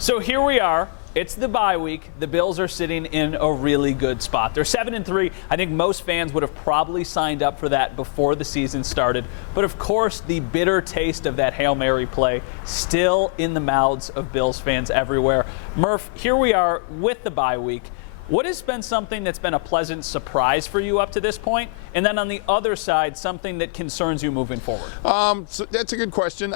So here we are. It's the bye week. The Bills are sitting in a really good spot. They're 7-3. I think most fans would have probably signed up for that before the season started. But of course, the bitter taste of that Hail Mary play still in the mouths of Bills fans everywhere. Murph, here we are with the bye week. What has been something that's been a pleasant surprise for you up to this point? And then on the other side, something that concerns you moving forward? So that's a good question.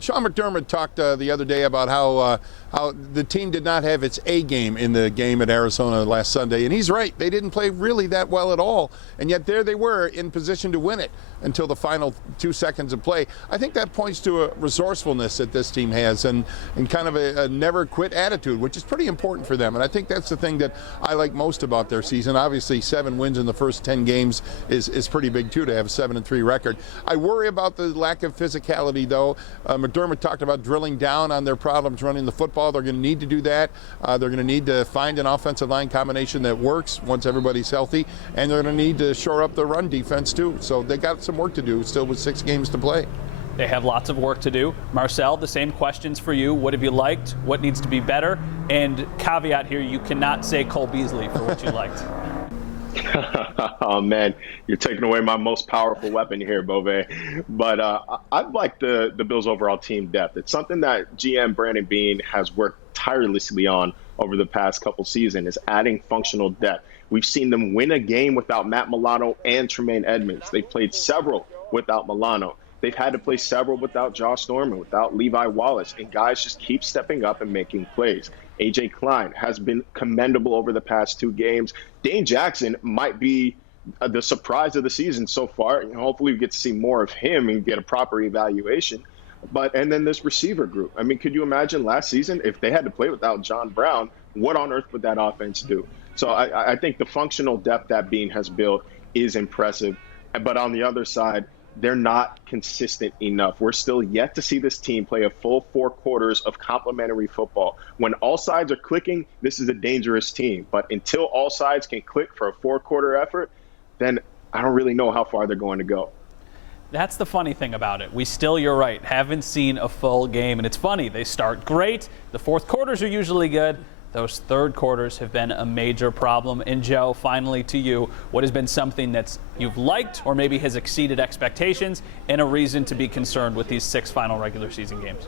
Sean McDermott talked the other day about how the team did not have its A game in the game at Arizona last Sunday. And he's right. They didn't play really that well at all. And yet there they were in position to win it until the final 2 seconds of play. I think that points to a resourcefulness that this team has and kind of a never quit attitude, which is pretty important for them. And I think that's the thing that I like most about their season. Obviously, 7 wins in the first 10 games is pretty big, too, to have a 7-3 record. I worry about the lack of physicality, though. McDermott talked about drilling down on their problems running the football. They're going to need to do that. They're going to need to find an offensive line combination that works once everybody's healthy, and they're going to need to shore up the run defense, too. So they got some work to do still with 6 games to play. They have lots of work to do. Marcel, the same questions for you. What have you liked? What needs to be better? And caveat here, you cannot say Cole Beasley for what you liked. Oh, man, you're taking away my most powerful weapon here, Bove. But I've liked the Bills' overall team depth. It's something that GM Brandon Beane has worked tirelessly on over the past couple seasons, is adding functional depth. We've seen them win a game without Matt Milano and Tremaine Edmonds. They've played several without Milano. They've had to play several without Josh Norman, without Levi Wallace, and guys just keep stepping up and making plays. A.J. Klein has been commendable over the past 2 games. Dane Jackson might be the surprise of the season so far. Hopefully we get to see more of him and get a proper evaluation. And then this receiver group. I mean, could you imagine last season if they had to play without John Brown, what on earth would that offense do? So I think the functional depth that Beane has built is impressive. But on the other side, they're not consistent enough. We're still yet to see this team play a full 4 quarters of complementary football. When all sides are clicking, this is a dangerous team. But until all sides can click for a 4-quarter effort, then I don't really know how far they're going to go. That's the funny thing about it. We still, you're right, haven't seen a full game. And it's funny, they start great. The 4th quarters are usually good. Those 3rd quarters have been a major problem. And Joe, finally to you, what has been something that's you've liked or maybe has exceeded expectations and a reason to be concerned with these 6 final regular season games?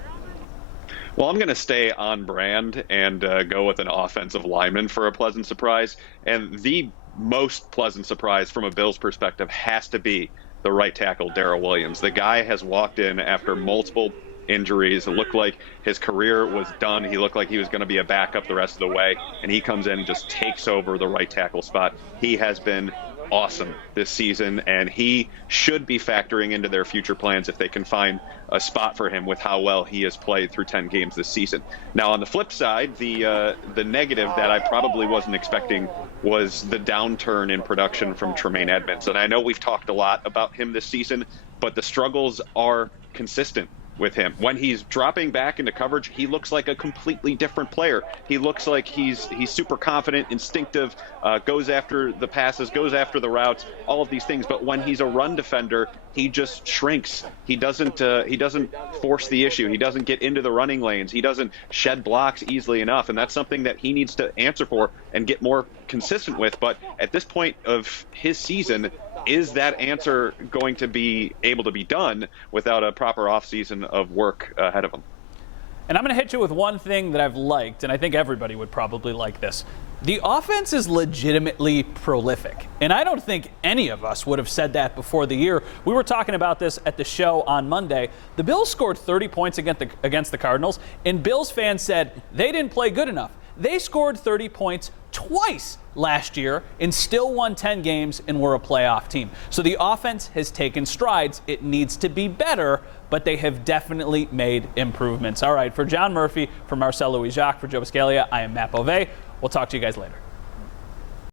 Well, I'm going to stay on brand and go with an offensive lineman for a pleasant surprise. And the most pleasant surprise from a Bills perspective has to be the right tackle, Darrell Williams. The guy has walked in after multiple injuries. It looked like his career was done. He looked like he was going to be a backup the rest of the way, and he comes in and just takes over the right tackle spot. He has been awesome this season, and he should be factoring into their future plans if they can find a spot for him with how well he has played through 10 games this season. Now, on the flip side, the negative that I probably wasn't expecting was the downturn in production from Tremaine Edmonds. And I know we've talked a lot about him this season, but the struggles are consistent with him. When he's dropping back into coverage, he looks like a completely different player. He looks like he's super confident, instinctive, goes after the passes, goes after the routes, all of these things. But when he's a run defender, he just shrinks. He doesn't force the issue. He doesn't get into the running lanes. He doesn't shed blocks easily enough. And that's something that he needs to answer for and get more consistent with. But at this point of his season, is that answer going to be able to be done without a proper offseason of work ahead of him? And I'm going to hit you with one thing that I've liked, and I think everybody would probably like this. The offense is legitimately prolific, and I don't think any of us would have said that before the year. We were talking about this at the show on Monday. The Bills scored 30 points against the Cardinals, and Bills fans said they didn't play good enough. They scored 30 points twice last year and still won 10 games and were a playoff team. So the offense has taken strides. It needs to be better, but they have definitely made improvements. All right, for John Murphy, for Marcel Louis-Jacques, for Joe Buscaglia, I am Matt Bove. We'll talk to you guys later.